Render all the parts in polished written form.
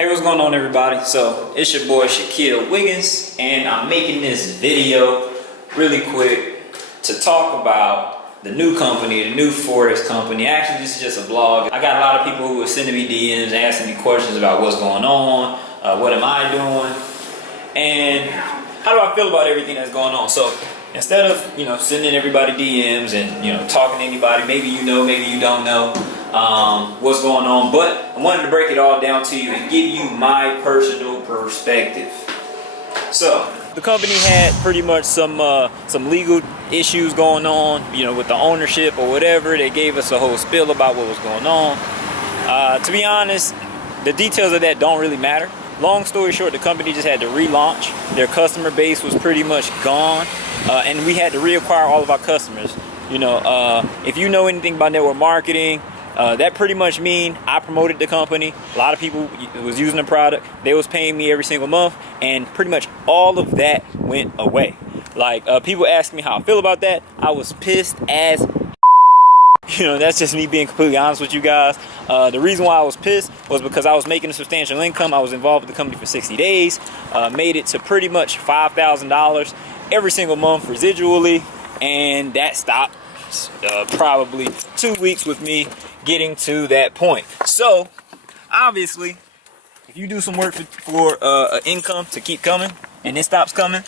Hey, what's going on, everybody? So it's your boy Shaquille Wiggins, and I'm making this video really quick to talk about the new company, the new Forex company. Actually, this is just a blog. I got a lot of people who are sending me DMs, asking me questions about what's going on, what am I doing, and how do I feel about everything that's going on. So instead of sending everybody DMs and talking to anybody, maybe you know, maybe you don't know what's going on, but I wanted to break it all down to you and give you my personal perspective. So the company had pretty much some legal issues going on, with the ownership or whatever. They gave us a whole spiel about what was going on. To be honest, the details of that don't really matter. Long story short, the company just had to relaunch. Their customer base was pretty much gone, and we had to reacquire all of our customers. If you know anything about network marketing, that pretty much mean I promoted the company. A lot of people was using the product. They was paying me every single month, and pretty much all of that went away. Like, people ask me how I feel about that. I was pissed as that's just me being completely honest with you guys. The reason why I was pissed was because I was making a substantial income. I was involved with the company for 60 days, made it to pretty much $5,000 every single month residually, and that stopped probably 2 weeks with me getting to that point. So obviously, if you do some work for income to keep coming and it stops coming,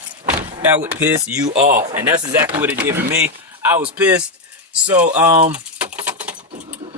that would piss you off, and that's exactly what it did for me. I was pissed. So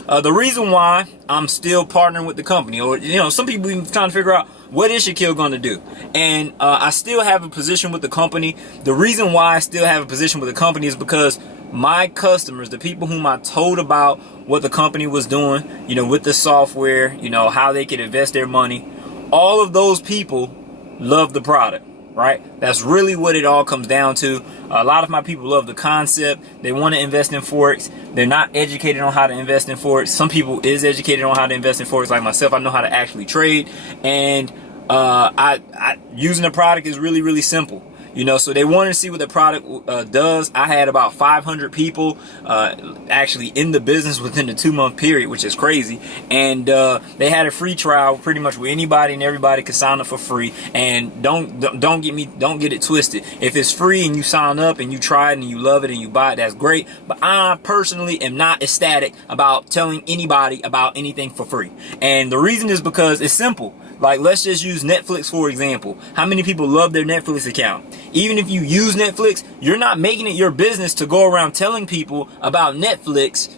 the reason why I'm still partnering with the company, or some people even trying to figure out what is Shaquille going to do, and I still have a position with the company. The reason why I still have a position with the company is because my customers, the people whom I told about what the company was doing, with the software, how they could invest their money, all of those people love the product, right? That's really what it all comes down to. A lot of my people love the concept. They want to invest in Forex. They're not educated on how to invest in Forex. Some people is educated on how to invest in Forex, like myself. I know how to actually trade, and I using the product is really, really simple. So they wanted to see what the product does. I had about 500 people actually in the business within the 2-month period, which is crazy. And they had a free trial pretty much where anybody and everybody could sign up for free. And don't get it twisted. If it's free and you sign up and you try it and you love it and you buy it, that's great. But I personally am not ecstatic about telling anybody about anything for free. And the reason is because it's simple. Like, let's just use Netflix, for example. How many people love their Netflix account? Even if you use Netflix, you're not making it your business to go around telling people about Netflix,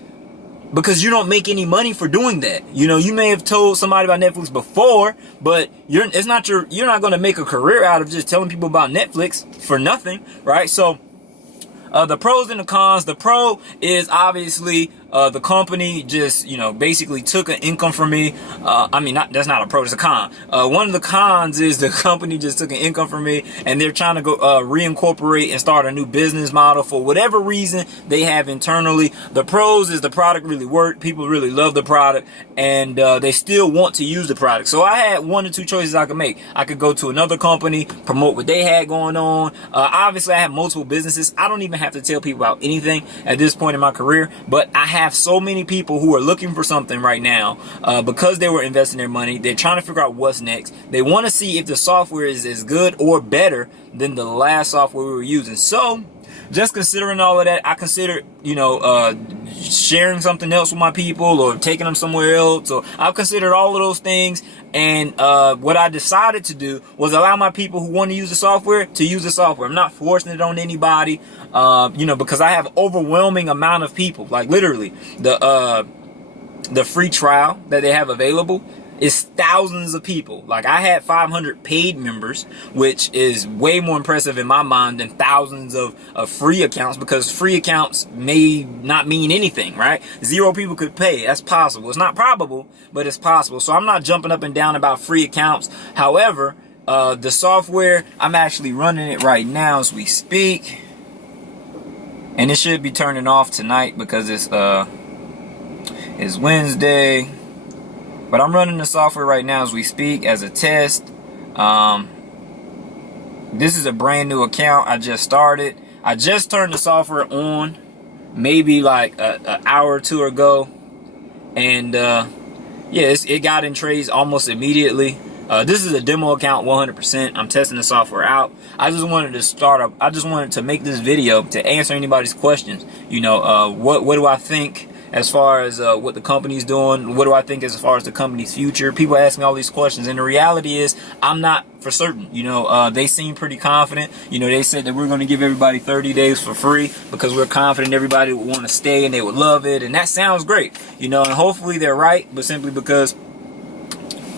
because you don't make any money for doing that. You may have told somebody about Netflix before, but you're not going to make a career out of just telling people about Netflix for nothing, right? So the pros and the cons. The pro is obviously the company just basically took an income from me. That's not a pro, it's a con. One of the cons is the company just took an income from me, and they're trying to go reincorporate and start a new business model for whatever reason they have internally. The pros is the product really worked. People really love the product, and they still want to use the product. So I had 1 or 2 choices I could make. I could go to another company, promote what they had going on. Obviously, I have multiple businesses. I don't even have to tell people about anything at this point in my career, but I have so many people who are looking for something right now because they were investing their money. They're trying to figure out what's next. They want to see if the software is as good or better than the last software we were using. So just considering all of that, I consider sharing something else with my people, or taking them somewhere else. So I've considered all of those things, and what I decided to do was allow my people who want to use the software to use the software. I'm not forcing it on anybody, because I have overwhelming amount of people. Like, literally, the free trial that they have available is thousands of people. Like, I had 500 paid members, which is way more impressive in my mind than thousands of free accounts, because free accounts may not mean anything, right? 0 people could pay. That's possible. It's not probable, but it's possible. So I'm not jumping up and down about free accounts. However, the software, I'm actually running it right now as we speak, and it should be turning off tonight because it's Wednesday. But I'm running the software right now as we speak as a test. This is a brand new account I just started. I just turned the software on maybe like an hour or 2 ago. And yeah, it got in trades almost immediately. This is a demo account 100%. I'm testing the software out. I just wanted to make this video to answer anybody's questions. What do I think as far as what the company's doing? What do I think as far as the company's future? People ask me all these questions, and the reality is I'm not for certain. They seem pretty confident. They said that we're going to give everybody 30 days for free because we're confident everybody would want to stay and they would love it, and that sounds great. And hopefully they're right, but simply because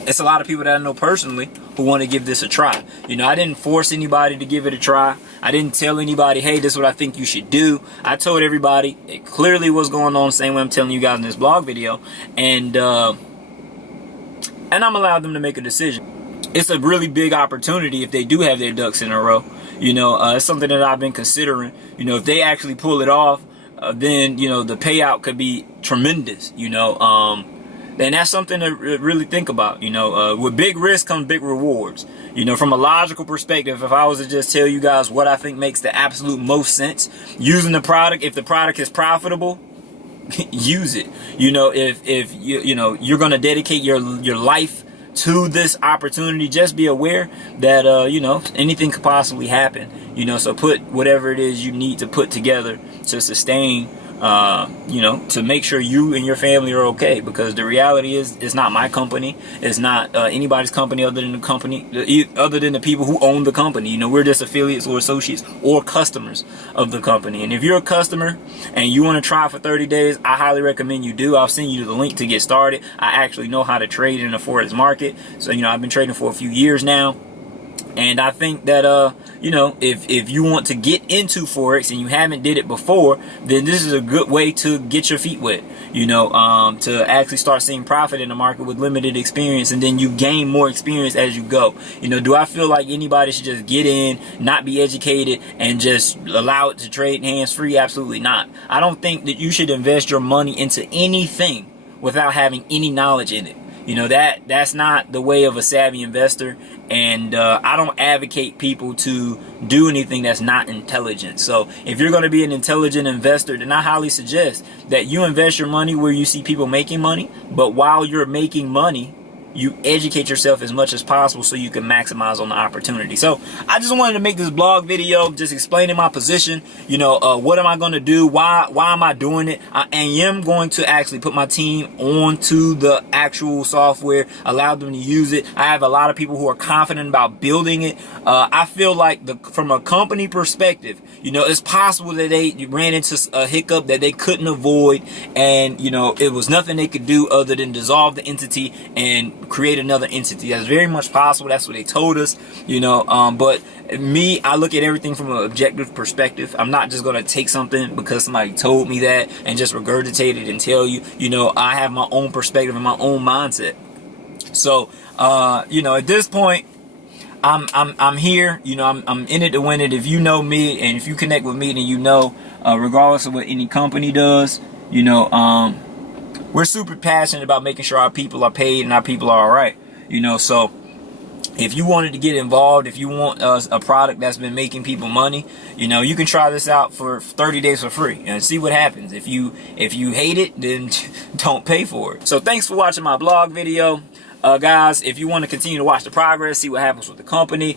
it's a lot of people that I know personally who want to give this a try. I didn't force anybody to give it a try. I didn't tell anybody, hey, this is what I think you should do. I told everybody clearly what's going on, the same way I'm telling you guys in this blog video, and I'm allowed them to make a decision. It's a really big opportunity if they do have their ducks in a row. It's something that I've been considering. If they actually pull it off, then the payout could be tremendous. And that's something to really think about. With big risk comes big rewards. From a logical perspective, if I was to just tell you guys what I think makes the absolute most sense, using the product, if the product is profitable, use it. If you're going to dedicate your life to this opportunity, just be aware that anything could possibly happen. So put whatever it is you need to put together to sustain, to make sure you and your family are okay, because the reality is it's not my company. It's not anybody's company other than the people who own the company. We're just affiliates or associates or customers of the company. And if you're a customer and you want to try for 30 days, I highly recommend you do. I'll send you the link to get started. I actually know how to trade in the Forex market. So, I've been trading for a few years now. And I think that, if you want to get into Forex and you haven't did it before, then this is a good way to get your feet wet, to actually start seeing profit in the market with limited experience. And then you gain more experience as you go. Do I feel like anybody should just get in, not be educated, and just allow it to trade hands free? Absolutely not. I don't think that you should invest your money into anything without having any knowledge in it. That's not the way of a savvy investor, and I don't advocate people to do anything that's not intelligent. So if you're going to be an intelligent investor, then I highly suggest that you invest your money where you see people making money, but while you're making money, you educate yourself as much as possible so you can maximize on the opportunity. So I just wanted to make this blog video just explaining my position. What am I going to do? Why am I doing it? I am going to actually put my team onto the actual software, allow them to use it. I have a lot of people who are confident about building it. I feel like from a company perspective, it's possible that they ran into a hiccup that they couldn't avoid, and it was nothing they could do other than dissolve the entity and create another entity. That's very much possible. That's what they told us, but me, I look at everything from an objective perspective. I'm not just going to take something because somebody told me that and just regurgitate it and tell you. I have my own perspective and my own mindset. So at this point, I'm here. I'm in it to win it. If you know me and if you connect with me, then regardless of what any company does, we're super passionate about making sure our people are paid and our people are all right. So if you wanted to get involved, if you want a product that's been making people money, you can try this out for 30 days for free and see what happens. If you hate it, then don't pay for it. So thanks for watching my blog video. Guys, if you want to continue to watch the progress, see what happens with the company,